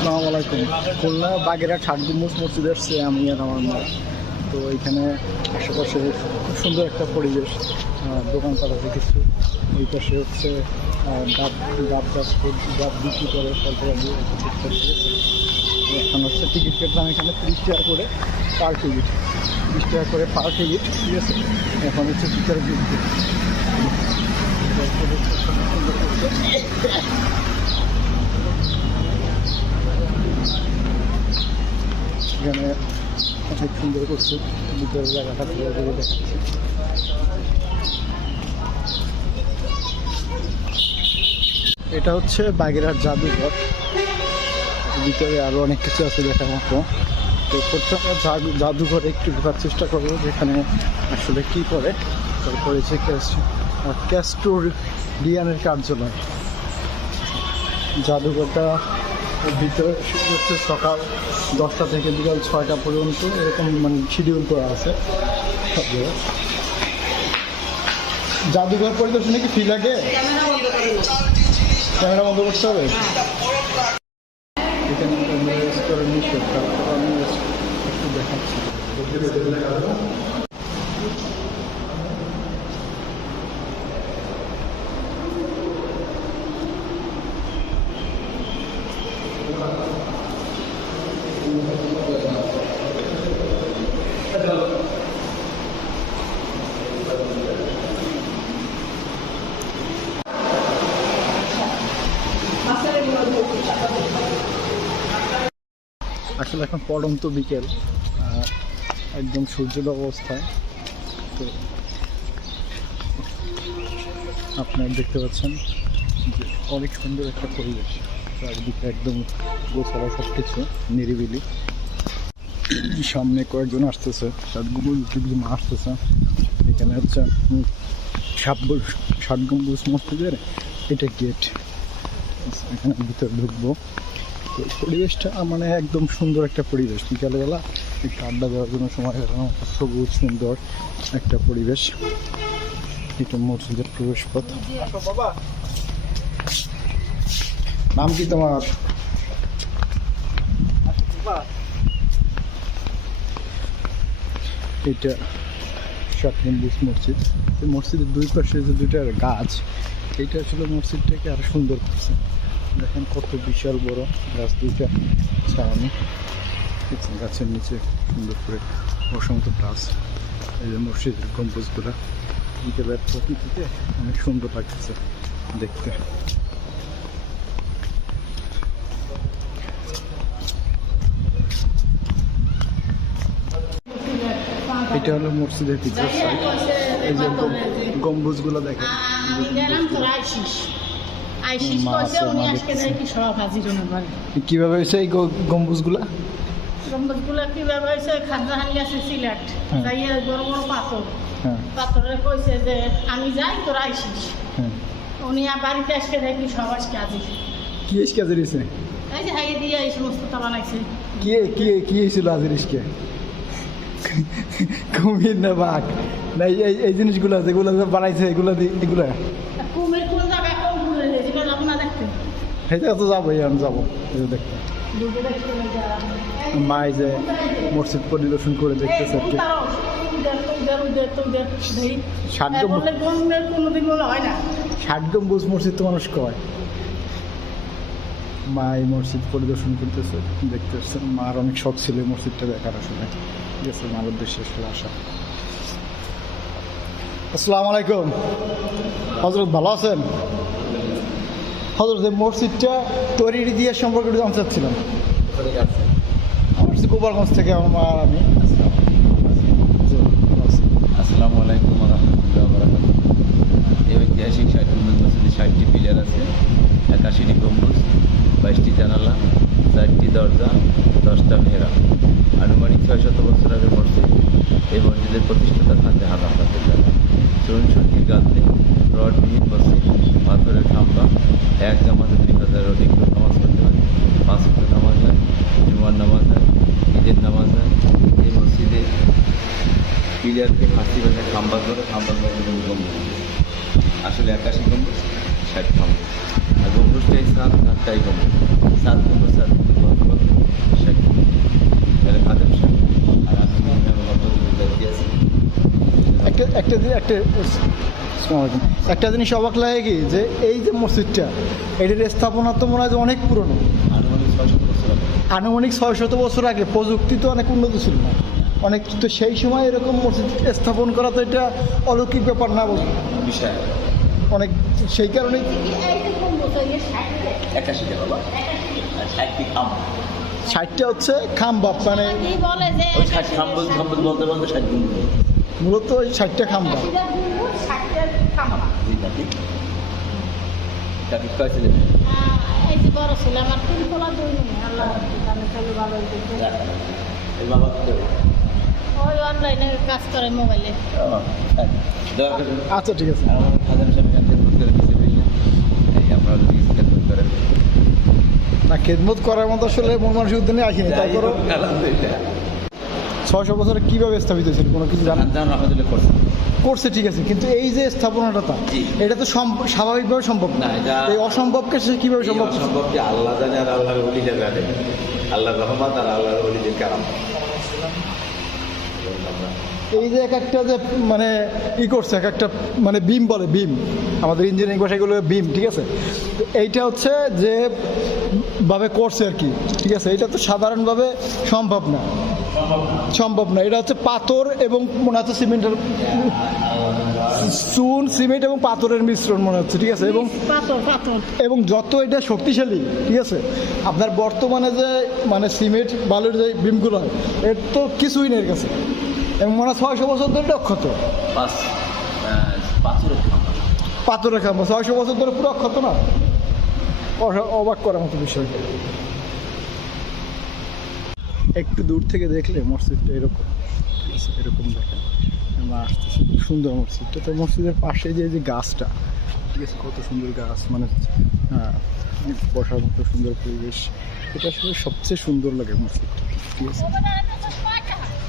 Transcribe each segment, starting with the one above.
আসসালামু আলাইকুম। খুলনা বাগেরহাট ষাট গম্বুজ মসজিদে এসেছি আমি আর আমার মা। তো এখানে আশেপাশে খুব সুন্দর একটা পরিবেশ, দোকানপাট আছে কিছু। ওই পাশে হচ্ছে ডাব বিক্রি করে ফলফলাদি। এখন হচ্ছে টিকিট কাটলাম এখানে 30 টাকা করে পার টিকিট, 30 টাকা করে পার টিকিট, ঠিক আছে। এখন হচ্ছে ভিতরে ঢুকবে। এখানে অনেক সুন্দর করছে, ভিতরের জায়গাটা ভালো করে দেখাচ্ছে। এটা হচ্ছে বাগেরহাট জাদুঘর, ভিতরে আরও অনেক কিছু আছে দেখার মতো। তো প্রথমে জাদুঘরে একটু ঢোকার চেষ্টা করবো যেখানে আসলে কী করে। তারপরে হচ্ছে ক্যাস্টোরিয়ানের কার্যালয়। জাদুঘরটা ভিতরে হচ্ছে সকাল 10টা থেকে বিকাল 6টা পর্যন্ত এরকম মানে শিডিউল করা আছে। জাদুঘর পরিদর্শনে কি ফি লাগে? ক্যামেরা বন্ধ করতে হবে। এখানে নিষেধ, তারপর আমি একটু দেখাচ্ছি। আসলে এখন পড়ন্ত বিকেল, একদম সূর্যের অবস্থায়। তো আপনারা দেখতে পাচ্ছেন যে অনেক সুন্দর একটা পরিবেশ, চারিদিকে একদম গোছানো সব কিছু নিরিবিলি। সামনে কয়েকজন আসতেছে, আসতেছে। এখানে হচ্ছে ষাট গম্বুজ মসজিদের এটা গেট, এখানে ভিতরে ঢুকবো। তো পরিবেশটা মানে একদম সুন্দর একটা পরিবেশ, বিকালবেলা একটু আড্ডা দেওয়ার জন্য সময় কাটানো, সবুজ সুন্দর একটা পরিবেশ। এটা মসজিদের প্রবেশ পথ। নাম কি তোমার? এটা ষাট গম্বুজ মসজিদ। এই মসজিদের দুই পাশে যে দুইটা গাছ, এইটা আসলে মসজিদটাকে আরো সুন্দর করছে। দেখেন কত বিশাল বড় গাছ দুইটা ছাড়ানো, গাছের নিচে সুন্দর করে অসংখ্য গাছ। এই যে মসজিদের গম্বুজগুলা বিকেলের প্রকৃতিতে অনেক সুন্দর লাগতেছে দেখতে। এটা হলো মসজিদের ভিতরের সাইড। এই যে গম্বুজগুলো দেখেন, কিভাবে হয়েছে এই গম্বুজগুলা? গম্বুজগুলা কিভাবে হয়েছে? খাজাহানি আছে সিলেট, যাইয়া বড় বড় পাথর, পাথরে কইছে যে আমি যাই তোরা আইসিস। উনি বাড়িতে আজকে দেখি সব আজকে আজি কি এসে কাজে দিয়েছে, এই যে হাইয়ে দিয়ে এই সমস্তটা বানাইছে। কি কি কি হয়েছিল আজের ইসকে? কুমির না বাঘ না? এই জিনিসগুলো যেগুলো বানাইছে এগুলো এগুলা কুমির কোন জায়গায় কোন কুমির যেগুলো যাবো না দেখতে? এটা তো যাবোই, আমি যাবো দেখতে। মা যে মসজিদ পরিদর্শন করে দেখতেছে আর কি। ষাট গম্বুজ মসজিদ তো মানুষ কয়। মা এই মসজিদ পরিদর্শন করতেছে, দেখতে আসছেন। মার অনেক শখ ছিল এই মসজিদটা দেখার, আসলে ঠিক আছে, মার উদ্দেশ্যে আসলে আসা। আসসালামু আলাইকুম হজরত, ভালো আছেন? হজরত এই মসজিদটা তৈরি দিয়ে সম্পর্কে একটু জানতে চাচ্ছিলাম। আমার গোপালগঞ্জ থেকে আমার মা আর আমি। আসসালামু আলাইকুম রহমতুল্লাহ বারাকাতুহু। এই ঐতিহাসিক ষাট গম্বুজ মসজিদে 60টি পিলার আছে, 81টি গম্বুজ, 22টি জানালা, 4টি দরজা, 10টা মেহরাব। আনুমানিক 600 বছর আগে মসজিদ। এই মসজিদের প্রতিষ্ঠাতা খান জাহান আহমদুল্লাহ। চুন-সুরকির গাঁথনি, রডবিহীন মসজিদ, পাথরের খাম্বা, এক জামাতে 2000 অধিক লোক নামাজ পড়তে হয়। 5 ওয়াক্ত নামাজ হয়, জুমার নামাজ হয়, ঈদের নামাজ হয়। এই মসজিদে পিলারকে ফাঁসি বেঁধে খাম্বা করে গম্বুজ, আসলে 81 গম্বুজ, 60 গম্বুজ। আর গম্বুজটাই 7 গম্বুজ। 7 নম্বর সাদ শেখ খাদেম শেখ আর আমি দায়িত্বে আছি। একটা জিনিস অবাক লাগে কি যে এই যে মসজিদটা এটার স্থাপনা তো মনে হয় যে অনেক পুরনো, আনুমানিক 600 বছর আগে। আনুমানিক 600 বছর আগে। প্রযুক্তি তো অনেক উন্নত ছিল না অনেক, তো সেই সময় এরকম মসজিদ স্থাপন করা তো এটা অলৌকিক ব্যাপার না বলুন বিষয় অনেক, সেই কারণেই 81 বাবা আর 60টি খাম 60টা হচ্ছে খাম্বা, মানে কি বলে যে ওই 60 খাম বলতে বলতে 60 গুণ মূলত ওই 60টা খাম্বা। 60টা খাম্বা। জি নাকি কাকি কইছিলেন এই যে বড় ছিল আমার 3 কোলা 2 নুনি আল্লাহ জানে চলে ভালো হইছে। এই বাবা কি করে ওই অনলাইনে কাজ করে মোবাইলে। দয়া করে আচ্ছা ঠিক আছে। আমার খাদেম সাহেব কাছে করে দিতে বললেন এই আপনারা যদি খেদমত করেন না, খেদমত করার মতো আসলে মন মানুষের উদ্যানে আসেনি, তারপরও 600 বছরে কীভাবে স্থাপিত হয়েছিল কোনো কিছু জানা রহমতুল্লাহ করছেন করছে, ঠিক আছে, কিন্তু এই যে স্থাপনাটা তা জি। এটা তো স্বাভাবিকভাবে সম্ভব না, না, এটা- এই অসম্ভবকে সে কীভাবে সম্ভব করছে? সম্ভব কি আল্লাহ জানে আর আল্লাহর ওলিরা জানে আল্লাহর রহমত আর আল্লাহর ওলিদের কারাম এই যে এক একটা যে মানে করছে এক একটা মানে বিম বলে, বিম আমাদের ইঞ্জিনিয়ারিং ভাষাগুলো বিম, ঠিক আছে, তো এইটা হচ্ছে যে ভাবে করছে আর কি, ঠিক আছে, এটা তো সাধারণভাবে সম্ভব না, এটা হচ্ছে পাথর এবং মনে হচ্ছে সিমেন্টের, চুন সিমেন্ট এবং পাথরের মিশ্রণ মনে হচ্ছে, ঠিক আছে, এবং পাথর এবং যত এটা শক্তিশালী, ঠিক আছে, আপনার বর্তমানে যে মানে সিমেন্ট বালুর যে বিমগুলো হয় এর তো কিছুই নেই এর কাছে, এবং মনে হয় 600 বছর ধরে অক্ষত পাথরের খাম্বা 600 বছর ধরে পুরো অক্ষত না, অবাক করার মতো বিষয়। একটু দূর থেকে দেখলে মসজিদটা এরকম, ঠিক আছে, এরকম দেখেন আমরা আসতেছি, খুব সুন্দর মসজিদটা, তো মসজিদের পাশে যে গাছটা, ঠিক আছে, কত সুন্দর গাছ, মানে বসার মতো সুন্দর পরিবেশ, এটা আসলে সবচেয়ে সুন্দর লাগে মসজিদটা, ঠিক আছে।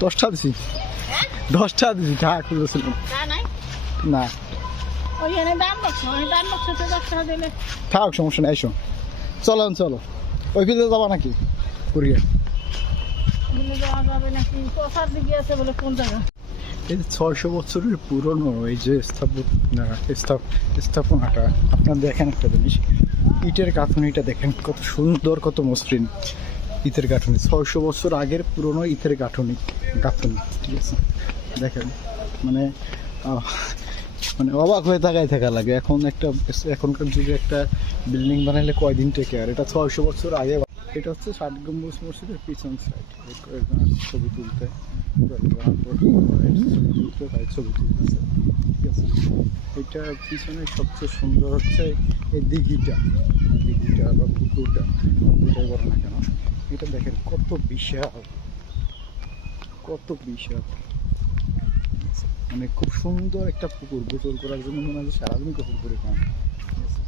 10টা দিছি, 10টা দিছি, ঠাক বলেছিলাম না, ওই এনে দাম বলছো ওই দাম বলছো তো 10 টাকা দিলে থাক সমস্যা নেই, এসো চলো ওই ফিরে যাবা নাকি কুরিয়া? দিলে যাওয়া যাবে নাকি কোথার দিকে আছে বলে কোন জায়গা? এই যে 600 বছরের পুরনো এই যে স্থাপনাটা আপনার দেখেন একটা জিনিস, ইটের গাঁথনিটা দেখেন কত সুন্দর, কত মসৃণ ইটের গাঁথনি, 600 বছর আগের পুরনো ইটের গাঁথনি, ঠিক আছে, দেখেন মানে অবাক হয়ে থাকা লাগে। এখনকার যুগে একটা বিল্ডিং বানাইলে কয়দিন টেকে, আর এটা 600 বছর আগে। এটা হচ্ছে 60 গম্বুজ মসজিদের পিছন সাইড, ছবি তুলতে ছবি তুলতেছে, ঠিক আছে। এটা পিছনে সবচেয়ে সুন্দর হচ্ছে এই দিঘিটা বা পুকুরটা, যেটাই বলো না কেন, এটা দেখেন কত বিশাল, মানে খুব সুন্দর একটা পুকুর, গোসল করার জন্য মনে হয় সারাদিন গোসল করে খান, ঠিক আছে।